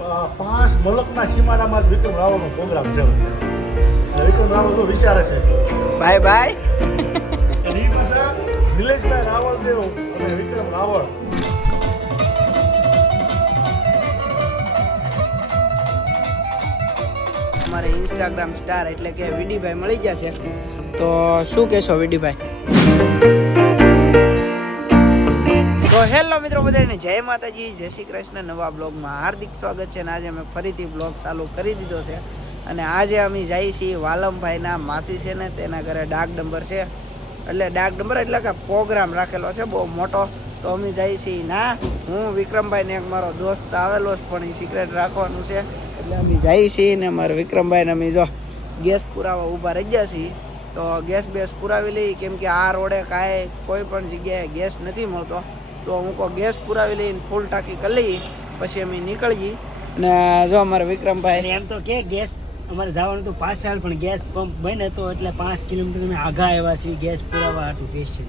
પાંચ મલકના સીમાડામાં જ વિક્રમ રાવળનો પ્રોગ્રામ છે વિક્રમ રાવળ તો વિચારે છે. Bye bye. અને એ પાછા નિલેશભાઈ રાવળ દેવ અને વિક્રમ રાવળ અમારે ઇન્સ્ટાગ્રામ સ્ટાર એટલે કે વિડીભાઈ મળી જશે. તો શું કહેશો વિડીભાઈ? હેલો મિત્રો બધાને જય માતાજી, જય શ્રી કૃષ્ણ. નવા બ્લોગમાં હાર્દિક સ્વાગત છે અને આજે અમે ફરીથી બ્લોગ ચાલુ કરી દીધો છે. અને આજે અમે જઈએ છીએ વાલમભાઈના માસી છે ને, તેના ઘરે ડાક ડંબર છે. એટલે ડાક ડંબર એટલે કે પ્રોગ્રામ રાખેલો છે, બહુ મોટો. તો અમે જઈએ છીએ, ના, હું વિક્રમભાઈને એક મારો દોસ્ત આવેલો છે, પણ એ સિક્રેટ રાખવાનું છે. એટલે અમે જઈએ છીએ ને, અમારા વિક્રમભાઈને અમે જો ગેસ પુરાવા ઊભા રહી ગયા છીએ. તો ગેસ બેસ પુરાવી લઈ કેમ કે આ રોડે કાંઈ કોઈ પણ જગ્યાએ ગેસ નથી મળતો. તો હું કહું ગેસ પુરાવી લઈને ફૂલ ટાંકી કરી લઈ પછી અમે નીકળીએ. અને જો અમારે વિક્રમભાઈ એમ તો કે ગેસ અમારે જવાનું તો પાછળ પણ ગેસ પંપ બને હતો એટલે પાંચ કિલોમીટર અમે આઘા આવ્યા છીએ ગેસ પુરાવા ગેસ છે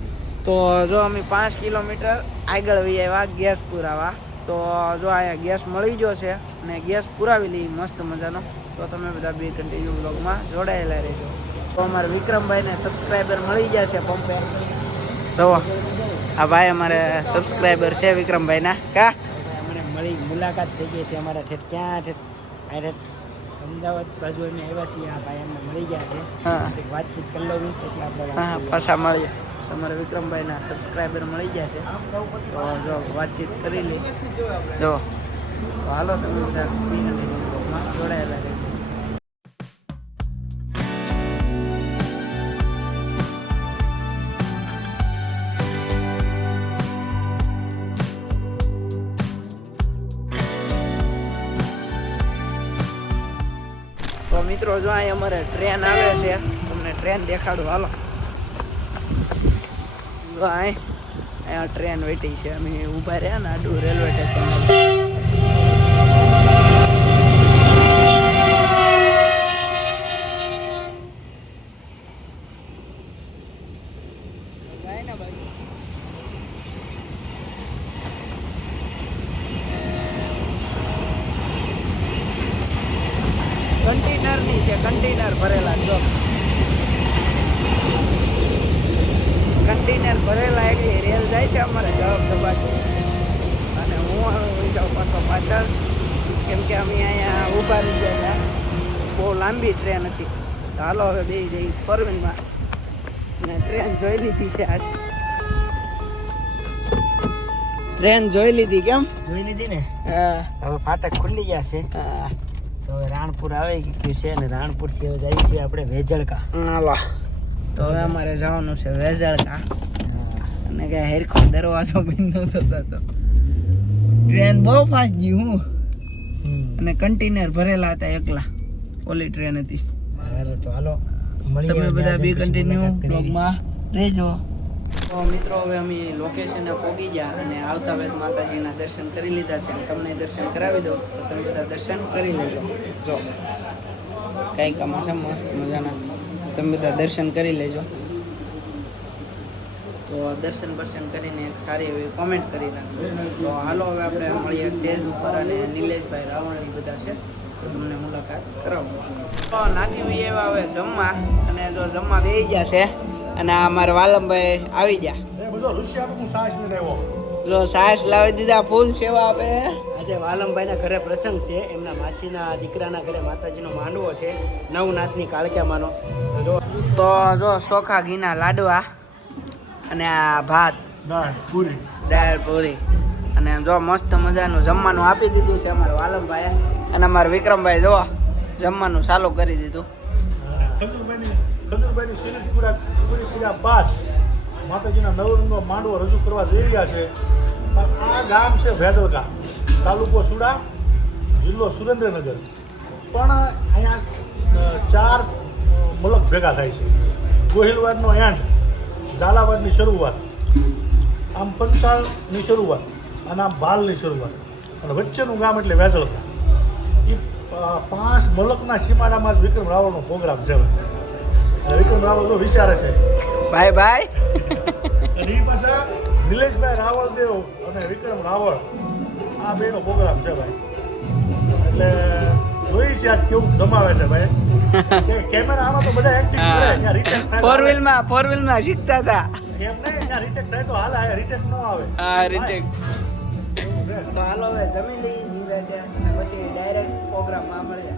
તો જો અમે પાંચ કિલોમીટર આગળ વહી આવ્યા ગેસ પુરાવા તો જો અહીંયા ગેસ મળી ગયો છે અને ગેસ પુરાવી લઈ મસ્ત મજાનો. તો તમે બધા બી કન્ટિન્યુ બ્લોગમાં જોડાયેલા રહેજો. તો અમારા વિક્રમભાઈને સબસ્ક્રાઈબર મળી ગયા છે પંપે. જુઓ આ ભાઈ અમારે સબસ્ક્રાઈબર છે વિક્રમભાઈના. કા? અમને મળી મુલાકાત થઈ ગઈ છે અમારા ઠેઠ. ક્યાં ઠેઠ? ઠેઠ અમદાવાદ બાજુ અમે આવ્યા છીએ આ ભાઈ અમને મળી ગયા છે. હા. વાતચીત કરી લઉં પછી આપણે હા પાછા મળીએ. તમારા વિક્રમભાઈના સબસ્ક્રાઈબર મળી ગયા છે. તો જો વાતચીત કરી લે. જો. હાલો તમે બધા જોડાયેલા મિત્રો, જો અહીં અમારે ટ્રેન આવે છે. તમને ટ્રેન દેખાડું, હાલો. જો અહીં, અહીંયા ટ્રેન વેટી છે. અમે ઊભા રહ્યા ને આડું રેલવે સ્ટેશન જો કન્ટેનર ભરેલા એટલે રેલ જાય છે અમારે જવાબ દબાટી અને હું જાઉં પાછો પાછળ. કેમ કે અમે અહીંયા ઊભા રહી ગયા બહુ લાંબી ટ્રેન હતી. તો હાલો હવે બે જઈ ફોરવિનમાં ને ટ્રેન જોઈ લીધી છે આજ. ટ્રેન જોઈ લીધી કેમ? જોઈ લીધી ને? હવે ફાટક ખુલ્લી ગયા છે. હા. તો હવે રાણપુર આવી ગયું છે ને રાણપુરથી હવે જઈએ છીએ આપણે વેજળકા હાલો. તો હવે અમારે જવાનું છે વેજળકા અને કે હેરખો દરવાજો બંધ ન થતો ટ્રેન બહુ ફાસ્ટ ગઈ હું. અને કન્ટેનર ભરેલા હતા એકલા. ઓલી ટ્રેન હતી. હાલો તો હાલો. તમે બધા બે બી કન્ટિન્યુ બ્લોગમાં રહેજો. મિત્રો, હવે અમે લોકેશને પહોંચી ગયા અને આવતા વેદ માતાજીના દર્શન કરી લીધા છે. તમને દર્શન કરાવી દો તો તમે બધા દર્શન કરી લેજો. જો કંઈક આમાં મસ્ત મજાના. તમે બધા દર્શન કરી લેજો. તો દર્શન બર્શન કરીને એક સારી એવી કોમેન્ટ કરી નાખજો. તો હાલો, હવે આપણે મળીએ સ્ટેજ ઉપર અને નિલેશભાઈ રાવણ બધા છે. તમને મુલાકાત કરાવું. તો ભાઈ એવા હવે જમવા. અને જો જમવા બેસી ગયા છે અને આ અમારા વાલમભાઈ આવી ગયા. જો સાસ લાવી દીધા ફૂલ સેવા આપે. આજે વાલમભાઈના ઘરે પ્રસંગ છે. એમના માસીના દીકરાના ઘરે માતાજીનો માંડવો છે. નવનાથની કાળક્યામાંનો. તો તો જો ચોખા ઘીના લાડવા અને આ ભાત. દાળ પૂરી. દાળ પૂરી. અને જો મસ્ત મજાનું જમવાનું આપી દીધું છે અમારા વાલમભાઈએ. અને અમારા વિક્રમભાઈ જો જમવાનું ચાલુ કરી દીધું. ખજૂરભાઈની સિરીઝ પૂરા પૂરી કર્યા બાદ માતાજીના નવરંગનો માંડવો રજૂ કરવા જઈ રહ્યા છે. આ ગામ છે ગામ. તાલુકો સુડા, જિલ્લો સુરેન્દ્રનગર. પણ અહીંયા ચાર મલક ભેગા થાય છે. ગોહિલવાડનો એન્ડ, ઝાલાવાડની શરૂઆત. આમ પંચાળની શરૂઆત અને આમ ભાલની શરૂઆત. અને વચ્ચેનું ગામ એટલે ગામ. એ પાંચ મલકના સીમાડામાં જ વિક્રમ રાવળનો પ્રોગ્રામ છે વિક્રમ રાવલ તો વિચારે છે. Bye bye. અને એ પાછા નિલેશભાઈ રાવળ દેવ અને વિક્રમ રાવળ આ બેનો પ્રોગ્રામ છે ભાઈ. એટલે જોઈ છે આજ કેવું જમાવે છે ભાઈ. કેમેરા આમાં તો બધા એક્ટિંગ કરે ત્યાં રિટેક થાય ફોર વ્હીલ વ્હીલમાં ફોર વ્હીલમાં શીખતા હતા. એમ નહીં ત્યાં રિટેક થાય તો હાલ આ રિટેક ન આવે. હા રિટેક તો હાલો. હવે જમી લઈ ધીરે ત્યાં પછી ડાયરેક્ટ પ્રોગ્રામમાં મળ્યા.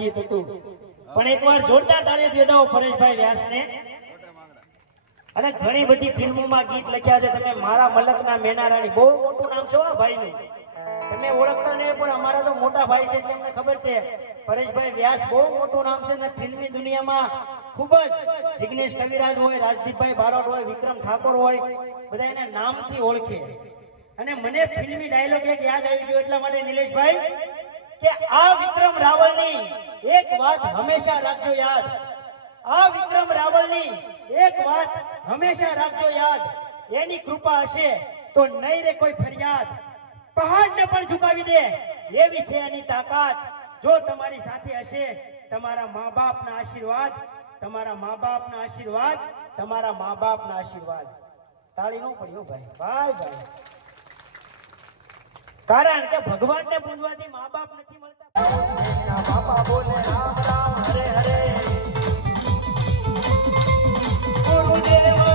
ગીત હતું. પણ એકવાર જોરદાર તાળીઓથી વધાવો પરેશભાઈ વ્યાસને. અને ઘણી બધી ફિલ્મોમાં ગીત લખ્યા છે. તમે મારા મલકના મેનારાણી, બહુ મોટું નામ છે ભાઈનું. તમે ઓળખતા નહીં પણ અમારા તો મોટા ભાઈ છે એટલે અમને ખબર છે. પરેશભાઈ વ્યાસ બહુ મોટું નામ છે અને ફિલ્મી દુનિયામાં ખૂબ જ જિગ્નેશ કવિરાજ હોય, રાજદીપભાઈ બારોટ હોય, વિક્રમ ઠાકોર હોય, બધા એને નામથી ઓળખે. અને મને ફિલ્મી ડાયલોગ એક યાદ આવી ગયો એટલા માટે નિલેશભાઈ કે આ વિક્રમ રાવળની એક વાત હંમેશા રાખજો યાદ. આ વિક્રમ રાવળની એક વાત હંમેશા રાખજો યાદ. એની કૃપા હશે તો નહીં રે કોઈ ફરિયાદ. પહાડને પણ ઝુકાવી દે. એવી છે એની તાકાત. જો તમારી સાથે હશે, તમારા મા બાપના આશીર્વાદ, તમારા મા બાપના આશીર્વાદ, તમારા મા બાપના આશીર્વાદ. તાળી નો પડ્યો ભાઈ. ભાઈ ભાઈ. કારણ કે ભગવાનને પૂજવાથી મા બાપ નથી મળતા. બાપા બોલે રામ રામ હરે હરે. ગુરુદેવ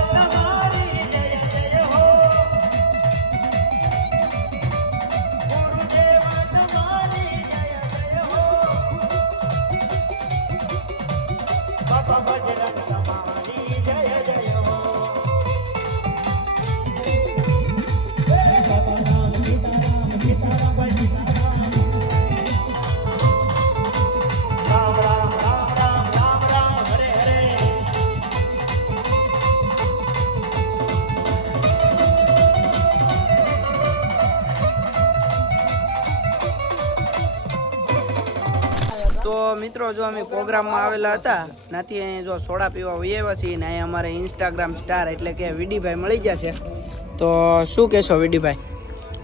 મિત્રો જો અમે પ્રોગ્રામમાં આવેલા હતા નાથી અહીં જો સોડા પીવા વૈયા છીએ ને અહીં અમારે ઇન્સ્ટાગ્રામ સ્ટાર એટલે કે વીડીભાઈ મળી જશે છે. તો શું કહેશો વીડીભાઈ?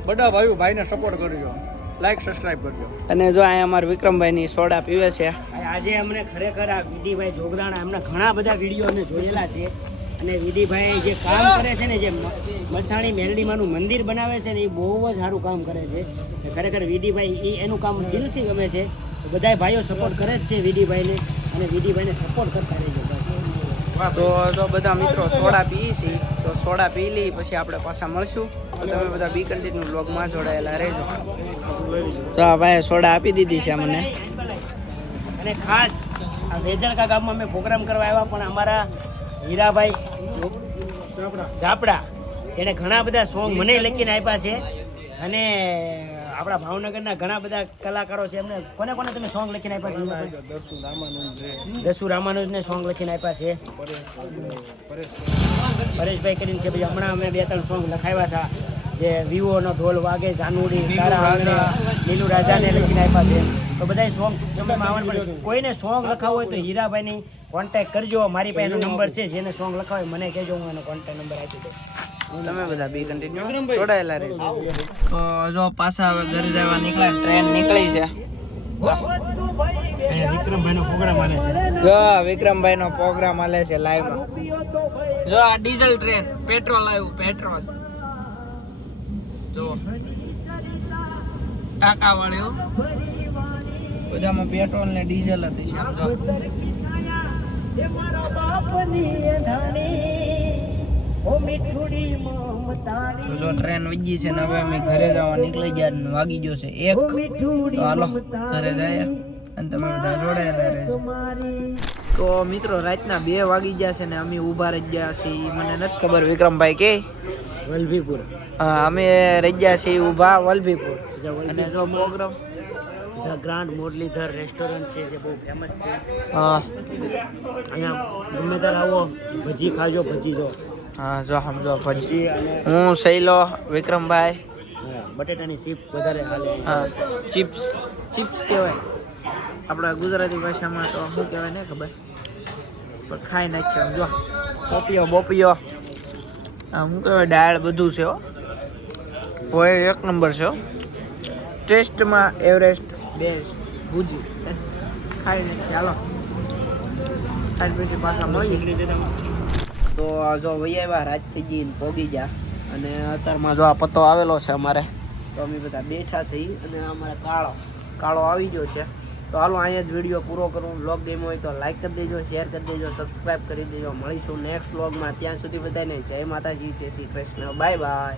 બધા ભાઈઓ ભાઈને સપોર્ટ કરજો. લાઈક સબસ્ક્રાઇબ કરજો. અને જો અહીં વિક્રમભાઈ વિક્રમભાઈની સોડા પીવે છે. આજે અમને ખરેખર આ વિડીભાઈ જોગદાણા એમના ઘણા બધા વીડિયો અમે જોયેલા છે. અને વિડીભાઈ જે કામ કરે છે ને જે મસાણી મેરડીમાંનું મંદિર બનાવે છે ને એ બહુ જ સારું કામ કરે છે. ખરેખર વિડીભાઈ એ એનું કામ દિલથી ગમે છે. બધા ભાઈઓ સપોર્ટ કરે જ છે વીડીભાઈને અને વીડીભાઈને સપોર્ટ કરતા રહેજો બસ. તો જો બધા મિત્રો સોડા પીએ છીએ તો સોડા પી લઈ પછી આપણે પાછા મળશું. તો તમે બધા બી કન્ટિન્યુ બ્લોગમાં જોડાયેલા રહેજો. તો આ ભાઈ સોડા આપી દીધી છે મને અને ખાસ આ વેજલકા ગામમાં અમે પ્રોગ્રામ કરવા આવ્યા પણ અમારા હીરાભાઈ ઝાપડા. એણે ઘણા બધા સોંગ મને લખીને આપ્યા છે. અને આપણા ભાવનગરના ઘણા બધા કલાકારો છે એમને કોને કોને તમે સોંગ લખીને આપ્યા છે? દસુ રામાનુજ છે. દસુ રામાનુજને સોંગ લખીને આપ્યા છે. પરેશભાઈ કરીને છે ભાઈ હમણાં અમે બે ત્રણ સોંગ લખાવ્યા હતા. જે વિવોનો ઢોલ વાગે જાનુડી તારા લીલુ રાજાને લખીને આપ્યા છે. તો બધા સોંગ તમે આવવાનું પણ કોઈને સોંગ લખાવ હોય તો હીરાભાઈની કોન્ટેક્ટ કરજો. મારી પાસે નંબર છે જેને સોંગ લખાવે મને કહેજો હું એનો કોન્ટેક્ટ નંબર આપી દઉં. તમે બધા બી કન્ટિન્યુ જોડાયેલા રહે. તો જો પાછા હવે ઘરે જવા નીકળ્યા ટ્રેન નીકળી છે. વિક્રમભાઈનો પ્રોગ્રામ આને છે. જો વિક્રમભાઈ નો પ્રોગ્રામ હાલે છે લાઈવમાં. જો આ ડીઝલ ટ્રેન પેટ્રોલ આવ્યું પેટ્રોલ જો. ટાકા વાળ્યો. બધામાં પેટ્રોલ ને ડીઝલ હતું છે આમ જો. તો જો ટ્રેન વજી છે ને હવે અમે ઘરે જવા નીકળી ગયા ને વાગી ગયો છે એક. તો હાલો ઘરે જાય. અને તમે બધા જોડાયેલા રહેજો. તો મિત્રો રાતના બે વાગી ગયા છે ને અમે ઊભા રહી ગયા છીએ. મને નથી ખબર વિક્રમભાઈ કે. વલભીપુર. હા અમે રહી ગયા છીએ ઊભા વલભીપુર. અને જો program? The grand Murlidhar restaurant છે જે બહુ ફેમસ છે. હા. અહીંયા ગમે ત્યારે આવો ભજી ખાજો ભજી જો. હા જો સમજો ભજી. હું શૈલો વિક્રમભાઈ. બટેટાની ચીપ વધારે હાલે. હા ચિપ્સ. ચિપ્સ કહેવાય. આપણા ગુજરાતી ભાષામાં તો શું કહેવાય ને ખબર? પણ ખાઈ નાખ્યો આમ જો. બોપિયો. આ શું કહેવાય દાળ બધું છે હો. હોય એક નંબર છે ટેસ્ટમાં એવરેસ્ટ બેસ્ટ. ભૂજી. ખાઈ નાખ્યો હાલો. ખાઈ પછી પાછા મળીએ. તો જો વૈયા આવ્યા રાત થઈ ગઈ પોગી જા અને અત્યારમાં જો આ પત્તો આવેલો છે અમારે, તો અમે બધા બેઠા છીએ અને અમારે કાળો કાળો આવી ગયો છે. તો હાલો, અહીંયા જ વીડિયો પૂરો કરું. બ્લોગ ગેમ હોય તો લાઈક કરી દેજો શેર કરી દેજો સબસ્ક્રાઈબ કરી દેજો. મળીશું નેક્સ્ટ બ્લોગમાં ત્યાં સુધી બધાને જય માતાજી, જય શ્રી કૃષ્ણ. Bye bye